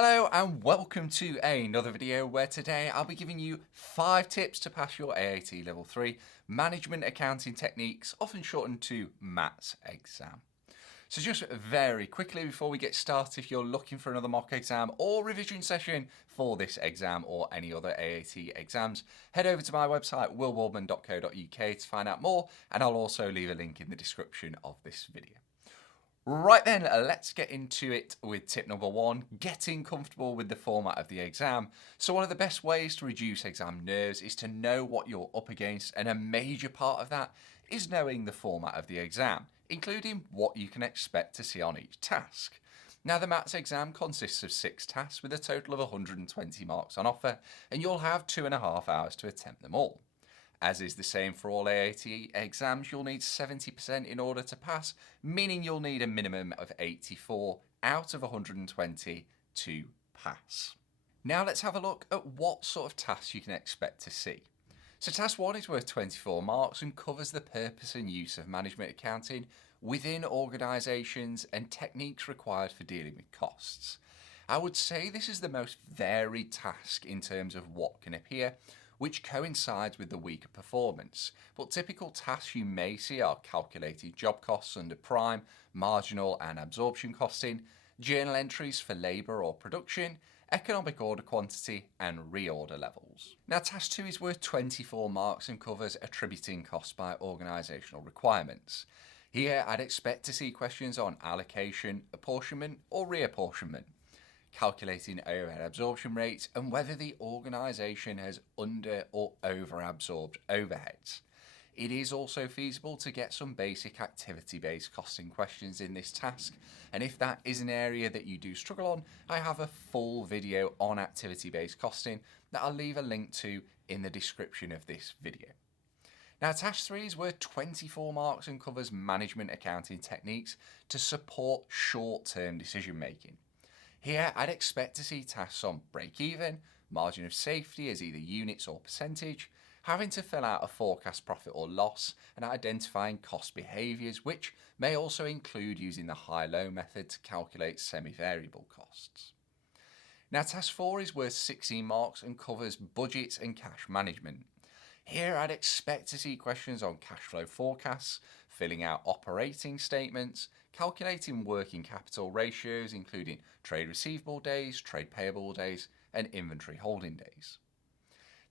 Hello and welcome to another video where today I'll be giving you 5 tips to pass your AAT Level 3 Management Accounting Techniques, often shortened to MATTH exam. So just very quickly before we get started, if you're looking for another mock exam or revision session for this exam or any other AAT exams, head over to my website willwaldman.co.uk to find out more, and I'll also leave a link in the description of this video. Right then, let's get into it with tip number 1, getting comfortable with the format of the exam. So one of the best ways to reduce exam nerves is to know what you're up against, and a major part of that is knowing the format of the exam, including what you can expect to see on each task. Now, the MATTH exam consists of 6 tasks with a total of 120 marks on offer, and you'll have 2.5 hours to attempt them all. As is the same for all AAT exams, you'll need 70% in order to pass, meaning you'll need a minimum of 84 out of 120 to pass. Now let's have a look at what sort of tasks you can expect to see. So task 1 is worth 24 marks and covers the purpose and use of management accounting within organisations and techniques required for dealing with costs. I would say this is the most varied task in terms of what can appear, which coincides with the weaker performance. But typical tasks you may see are calculating job costs under prime, marginal and absorption costing, journal entries for labour or production, economic order quantity and reorder levels. Now task 2 is worth 24 marks and covers attributing costs by organisational requirements. Here I'd expect to see questions on allocation, apportionment or reapportionment, calculating overhead absorption rates, and whether the organisation has under or over absorbed overheads. It is also feasible to get some basic activity-based costing questions in this task, and if that is an area that you do struggle on, I have a full video on activity-based costing that I'll leave a link to in the description of this video. Now task 3 is worth 24 marks and covers management accounting techniques to support short-term decision making. Here, I'd expect to see tasks on break-even, margin of safety as either units or percentage, having to fill out a forecast profit or loss, and identifying cost behaviours, which may also include using the high-low method to calculate semi-variable costs. Now, task 4 is worth 16 marks and covers budgets and cash management. Here, I'd expect to see questions on cash flow forecasts, filling out operating statements, calculating working capital ratios, including trade receivable days, trade payable days, and inventory holding days.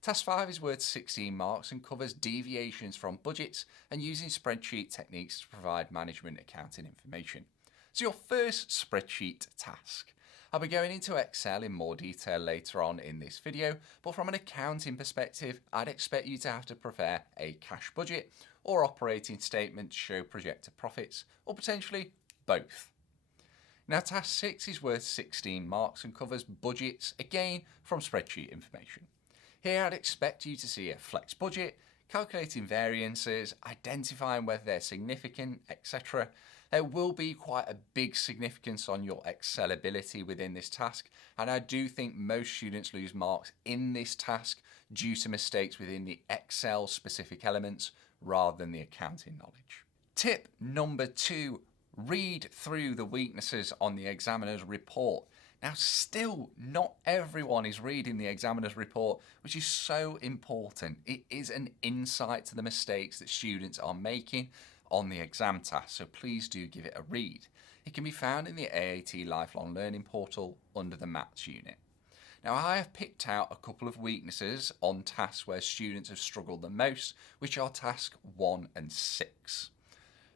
Task 5 is worth 16 marks and covers deviations from budgets and using spreadsheet techniques to provide management accounting information. So your first spreadsheet task. I'll be going into Excel in more detail later on in this video, but from an accounting perspective, I'd expect you to have to prepare a cash budget or operating statement to show projected profits, or potentially both. Now task 6 is worth 16 marks and covers budgets, again from spreadsheet information. Here I'd expect you to see a flex budget, calculating variances, identifying whether they're significant, etc. There will be quite a big significance on your Excel ability within this task, and I do think most students lose marks in this task due to mistakes within the Excel specific elements rather than the accounting knowledge. Tip number 2, read through the weaknesses on the examiner's report. Now, still, not everyone is reading the examiner's report, which is so important. It is an insight to the mistakes that students are making on the exam task, so please do give it a read. It can be found in the AAT Lifelong Learning portal under the Maths unit. Now, I have picked out a couple of weaknesses on tasks where students have struggled the most, which are task 1 and 6.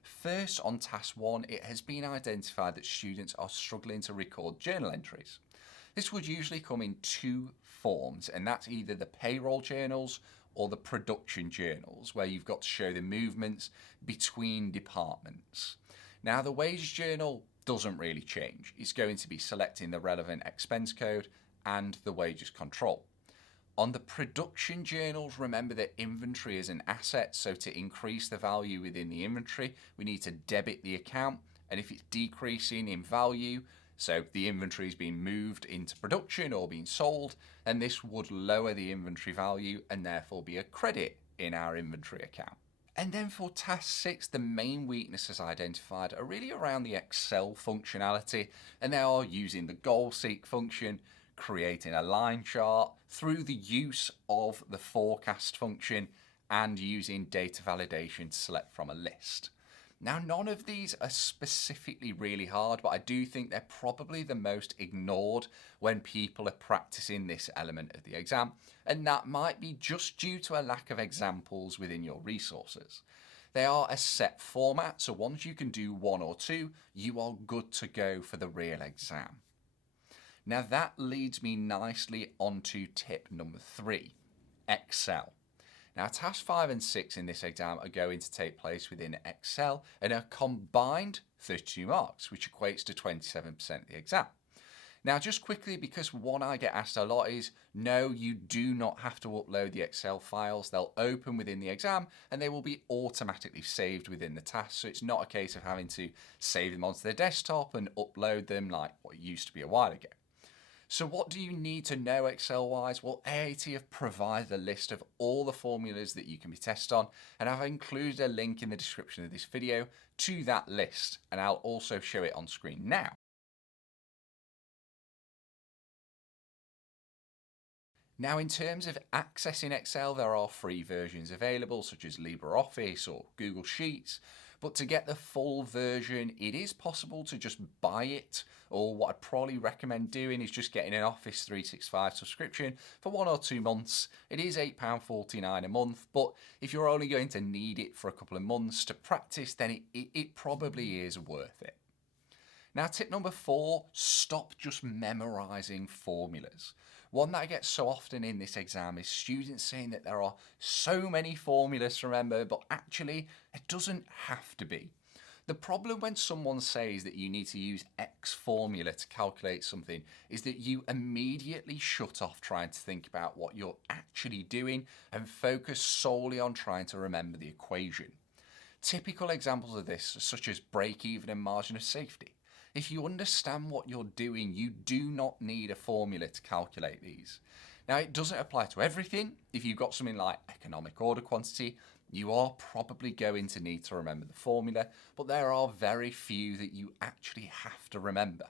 First, on task 1, it has been identified that students are struggling to record journal entries. This would usually come in 2 forms, and that's either the payroll journals or the production journals, where you've got to show the movements between departments. Now, the wage journal doesn't really change. It's going to be selecting the relevant expense code and the wages control. On the production journals, remember that inventory is an asset, so to increase the value within the inventory, we need to debit the account, and if it's decreasing in value, so the inventory is being moved into production or being sold, then this would lower the inventory value and therefore be a credit in our inventory account. And then for task 6, the main weaknesses identified are really around the Excel functionality, and they are using the goal seek function, creating a line chart through the use of the forecast function, and using data validation to select from a list. Now, none of these are specifically really hard, but I do think they're probably the most ignored when people are practicing this element of the exam, and that might be just due to a lack of examples within your resources. They are a set format, so once you can do 1 or 2, you are good to go for the real exam. Now that leads me nicely onto tip number 3, Excel. Now, tasks 5 and 6 in this exam are going to take place within Excel and are combined 32 marks, which equates to 27% of the exam. Now, just quickly, because one I get asked a lot is, no, you do not have to upload the Excel files. They'll open within the exam and they will be automatically saved within the task. So it's not a case of having to save them onto the desktop and upload them like what used to be a while ago. So what do you need to know Excel-wise? Well, AAT have provided a list of all the formulas that you can be tested on, and I've included a link in the description of this video to that list, and I'll also show it on screen now. Now, in terms of accessing Excel, there are free versions available, such as LibreOffice or Google Sheets. But to get the full version, it is possible to just buy it, or what I'd probably recommend doing is just getting an Office 365 subscription for 1 or 2 months. It is £8.49 a month, but if you're only going to need it for a couple of months to practice, then it probably is worth it. Now, tip number 4, stop just memorizing formulas. One that I get so often in this exam is students saying that there are so many formulas to remember, but actually it doesn't have to be. The problem when someone says that you need to use X formula to calculate something is that you immediately shut off trying to think about what you're actually doing and focus solely on trying to remember the equation. Typical examples of this are such as break-even and margin of safety. If you understand what you're doing, you do not need a formula to calculate these. Now, it doesn't apply to everything. If you've got something like economic order quantity, you are probably going to need to remember the formula, but there are very few that you actually have to remember.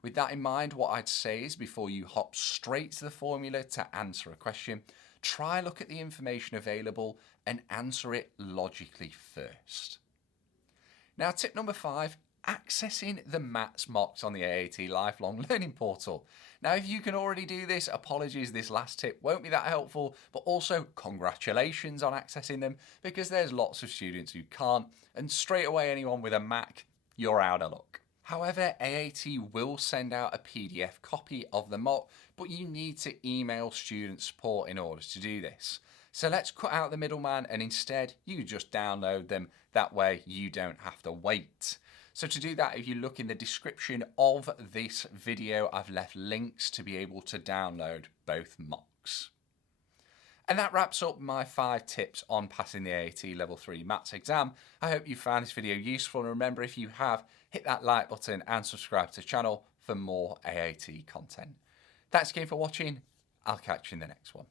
With that in mind, what I'd say is before you hop straight to the formula to answer a question, try look at the information available and answer it logically first. Now, tip number 5, accessing the MATTH mocks on the AAT Lifelong Learning Portal. Now, if you can already do this, apologies, this last tip won't be that helpful, but also congratulations on accessing them because there's lots of students who can't, and straight away anyone with a Mac, you're out of luck. However, AAT will send out a PDF copy of the mock, but you need to email student support in order to do this. So let's cut out the middleman and instead you just download them. That way you don't have to wait. So to do that, if you look in the description of this video, I've left links to be able to download both mocks. And that wraps up my 5 tips on passing the AAT Level 3 Maths exam. I hope you found this video useful, and remember, if you have, hit that like button and subscribe to the channel for more AAT content. Thanks again for watching. I'll catch you in the next one.